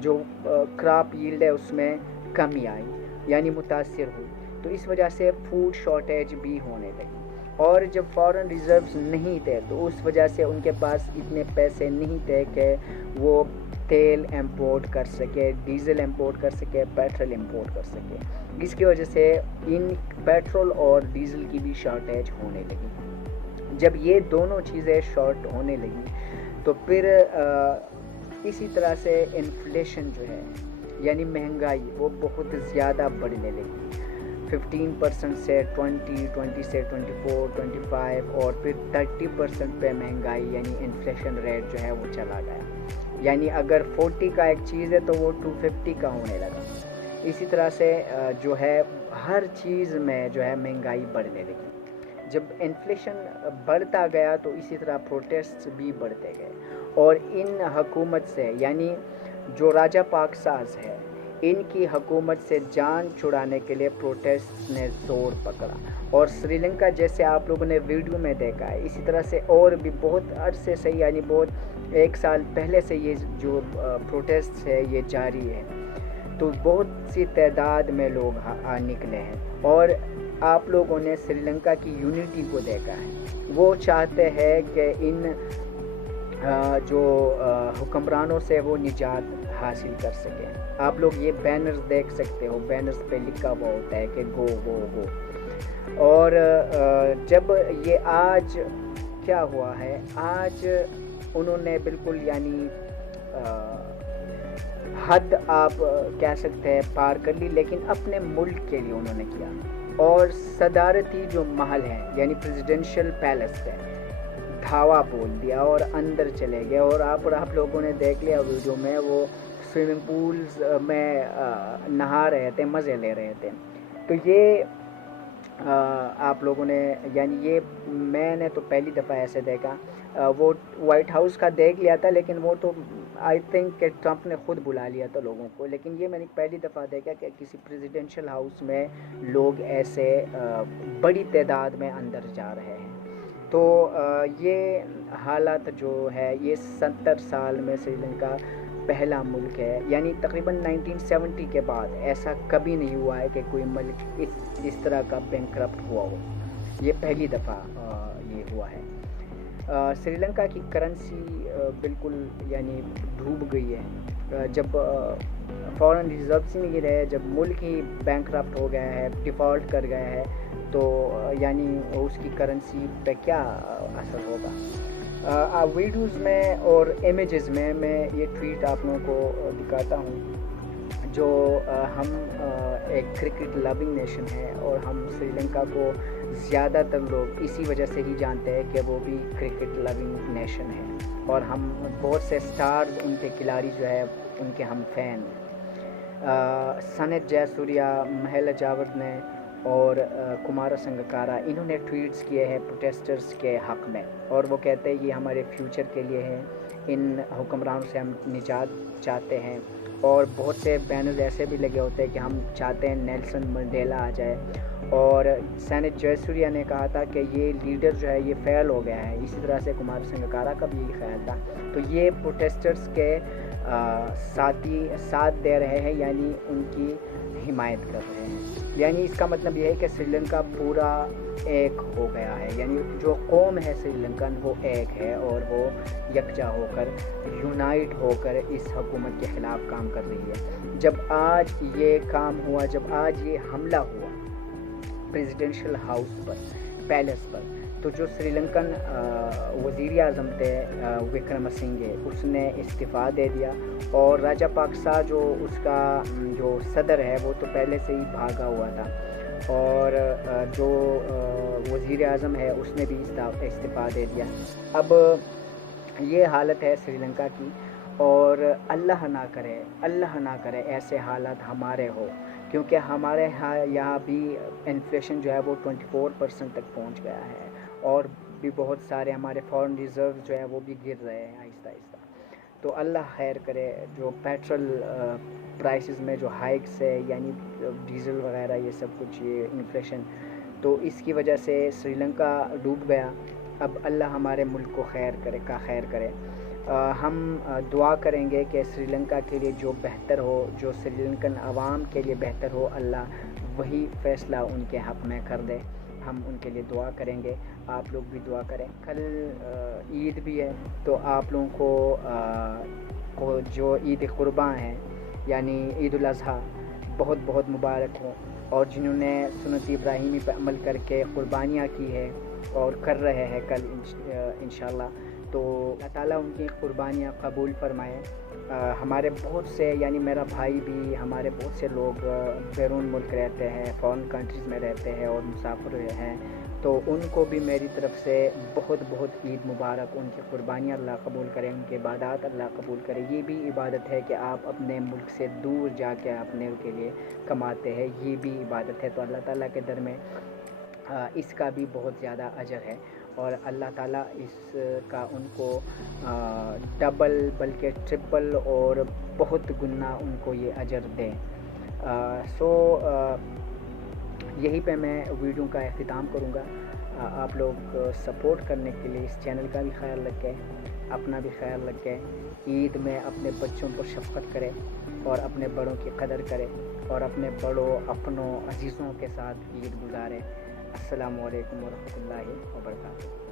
جو crop yield ہے اس میں کمی آئی یعنی متاثر ہوئی، تو اس وجہ سے فوڈ شارٹیج بھی ہونے لگی۔ اور جب فارن ریزروز نہیں تھے تو اس وجہ سے ان کے پاس اتنے پیسے نہیں تھے کہ وہ تیل امپورٹ کر سکے، ڈیزل امپورٹ کر سکے، پیٹرول امپورٹ کر سکے، اس کی وجہ سے ان پیٹرول اور ڈیزل کی بھی شارٹیج ہونے لگی۔ جب یہ دونوں چیزیں شارٹ ہونے لگی تو پھر اسی طرح سے انفلیشن جو ہے یعنی مہنگائی وہ بہت زیادہ بڑھنے لگی، 15% سے 20 سے 24، 25 اور پھر 30% پہ مہنگائی یعنی انفلیشن ریٹ جو ہے وہ چلا گیا، یعنی اگر 40 کا ایک چیز ہے تو وہ 250 کا ہونے لگا۔ اسی طرح سے جو ہے ہر چیز میں جو ہے مہنگائی بڑھنے لگی۔ جب انفلیشن بڑھتا گیا تو اسی طرح پروٹیسٹ بھی بڑھتے گئے، اور ان حکومت سے یعنی جو راجہ پاک ساز ہے ان کی حکومت سے جان چھڑانے کے لیے پروٹیسٹ نے زور پکڑا، اور سری لنکا جیسے آپ لوگوں نے ویڈیو میں دیکھا ہے اسی طرح سے اور بھی بہت عرصے سے یعنی بہت 1 سال پہلے سے یہ جو پروٹیسٹ ہے یہ جاری ہے، تو بہت سی تعداد میں لوگ نکلے ہیں، اور آپ لوگوں نے سری لنکا کی یونٹی کو دیکھا ہے۔ وہ چاہتے ہیں کہ ان جو حکمرانوں سے وہ نجات حاصل کر سکیں۔ آپ لوگ یہ بینرز دیکھ سکتے ہو، بینرز پہ لکھا ہوا ہوتا ہے کہ گو گو گو۔ اور جب یہ آج کیا ہوا ہے، آج انہوں نے بالکل یعنی حد آپ کہہ سکتے ہیں پار کر لی، لیکن اپنے ملک کے لیے انہوں نے کیا، اور صدارتی جو محل ہے یعنی پریزیڈنشل پیلس ہے دھاوا بول دیا اور اندر چلے گئے، اور آپ لوگوں نے دیکھ لیا ویڈیو میں وہ سوئمنگ پولز میں نہا رہے تھے، مزے لے رہے تھے۔ تو یہ آپ لوگوں نے یعنی یہ میں نے تو پہلی دفعہ ایسے دیکھا، وہ وائٹ ہاؤس کا دیکھ لیا تھا لیکن وہ تو آئی تھنک کہ ٹرمپ نے خود بلا لیا تھا لوگوں کو، لیکن یہ میں نے پہلی دفعہ دیکھا کہ کسی پریزیڈنشل ہاؤس میں لوگ ایسے بڑی تعداد میں اندر جا رہے ہیں۔ تو یہ حالات جو ہے یہ 70 سال میں سری لنکا پہلا ملک ہے، یعنی تقریباً 1970 کے بعد ایسا کبھی نہیں ہوا ہے کہ کوئی ملک اس طرح کا بینکرپٹ ہوا ہو، یہ پہلی دفعہ یہ ہوا ہے۔ سری لنکا کی کرنسی بالکل یعنی ڈوب گئی ہے، جب فارن ریزروز نہیں رہے، جب ملک ہی بینکرپٹ ہو گیا ہے، ڈیفالٹ کر گیا ہے، تو یعنی اس کی کرنسی پہ کیا اثر ہوگا۔ ویڈیوز میں اور امیجز میں یہ ٹویٹ آپ لوگوں کو دکھاتا ہوں، جو ہم ایک کرکٹ لونگ نیشن ہے، اور ہم سری لنکا کو زیادہ تر لوگ اسی وجہ سے ہی جانتے ہیں کہ وہ بھی کرکٹ لونگ نیشن ہے، اور ہم بہت سے سٹارز ان کے کھلاڑی جو ہے ان کے ہم فین ہیں۔ سنت جے سوریا، مہیلا جاوید نے اور کمارا سنگکارا انہوں نے ٹویٹس کیے ہیں پروٹیسٹرز کے حق میں، اور وہ کہتے ہیں یہ ہمارے فیوچر کے لیے ہے، ان حکمرانوں سے ہم نجات چاہتے ہیں، اور بہت سے بینرز ایسے بھی لگے ہوتے ہیں کہ ہم چاہتے ہیں نیلسن منڈیلا آ جائے، اور سینٹ جے سوریا نے کہا تھا کہ یہ لیڈر جو ہے یہ فیل ہو گیا ہے، اسی طرح سے کمار سنگکارا کا بھی یہی خیال تھا۔ تو یہ پروٹیسٹرز کے ساتھ دے رہے ہیں، یعنی ان کی حمایت کر رہے ہیں، یعنی اس کا مطلب یہ ہے کہ سری لنکا پورا ایک ہو گیا ہے، یعنی جو قوم ہے سری لنکن وہ ایک ہے، اور وہ یکجا ہو کر یونائٹ ہو کر اس حکومت کے خلاف کام کر رہی ہے۔ جب آج یہ کام ہوا، جب آج یہ حملہ ہوا پریزیڈنشل ہاؤس پر، پیلس پر، تو جو سری لنکن وزیر اعظم تھے وکرم سنگھے، اس نے استعفیٰ دے دیا، اور راجہ پاکسا جو اس کا جو صدر ہے وہ تو پہلے سے ہی بھاگا ہوا تھا، اور جو وزیر اعظم ہے اس نے بھی استعفیٰ دے دیا۔ اب یہ حالت ہے سری لنکا کی، اور اللہ نہ کرے ایسے حالات ہمارے ہو، کیونکہ ہمارے یہاں بھی انفلیشن جو ہے وہ 24% تک پہنچ گیا ہے، اور بھی بہت سارے ہمارے فارن ریزرو جو ہے وہ بھی گر رہے ہیں آہستہ آہستہ۔ تو اللہ خیر کرے، جو پیٹرول پرائسز میں جو ہائکس ہے، یعنی ڈیزل وغیرہ یہ سب کچھ، یہ انفلیشن، تو اس کی وجہ سے سری لنکا ڈوب گیا۔ اب اللہ ہمارے ملک کو خیر کرے۔ ہم دعا کریں گے کہ سری لنکا کے لیے جو بہتر ہو، جو سری لنکن عوام کے لیے بہتر ہو، اللہ وہی فیصلہ ان کے حق میں کر دے۔ ہم ان کے لیے دعا کریں گے، آپ لوگ بھی دعا کریں۔ کل عید بھی ہے، تو آپ لوگوں کو جو عید قرباں ہیں یعنی عید الاضحیٰ بہت بہت مبارک ہوں، اور جنہوں نے سنت ابراہیمی پہ عمل کر کے قربانیاں کی ہے اور کر رہے ہیں کل انشاءاللہ، تو اللہ تعالیٰ ان کی قربانیاں قبول فرمائے۔ ہمارے بہت سے یعنی میرا بھائی بھی، ہمارے بہت سے لوگ بیرون ملک رہتے ہیں، فارن کنٹریز میں رہتے ہیں اور مسافر ہیں، تو ان کو بھی میری طرف سے بہت بہت عید مبارک۔ ان کی قربانیاں اللہ قبول کرے، ان کی عبادات اللہ قبول کرے۔ یہ بھی عبادت ہے کہ آپ اپنے ملک سے دور جا کے اپنے کے لیے کماتے ہیں، یہ بھی عبادت ہے، تو اللہ تعالیٰ کے در میں اس کا بھی بہت زیادہ اجر ہے، اور اللہ تعالیٰ اس کا ان کو ڈبل بلکہ ٹرپل اور بہت گنا ان کو یہ اجر دیں۔ یہی پہ میں ویڈیو کا اختتام کروں گا۔ آپ لوگ سپورٹ کرنے کے لیے اس چینل کا بھی خیال رکھیں، اپنا بھی خیال رکھیں۔ عید میں اپنے بچوں پر شفقت کریں اور اپنے بڑوں کی قدر کریں، اور اپنے بڑوں، اپنوں، عزیزوں کے ساتھ عید گزاریں۔ السلام علیکم ورحمۃ اللہ وبرکاتہ۔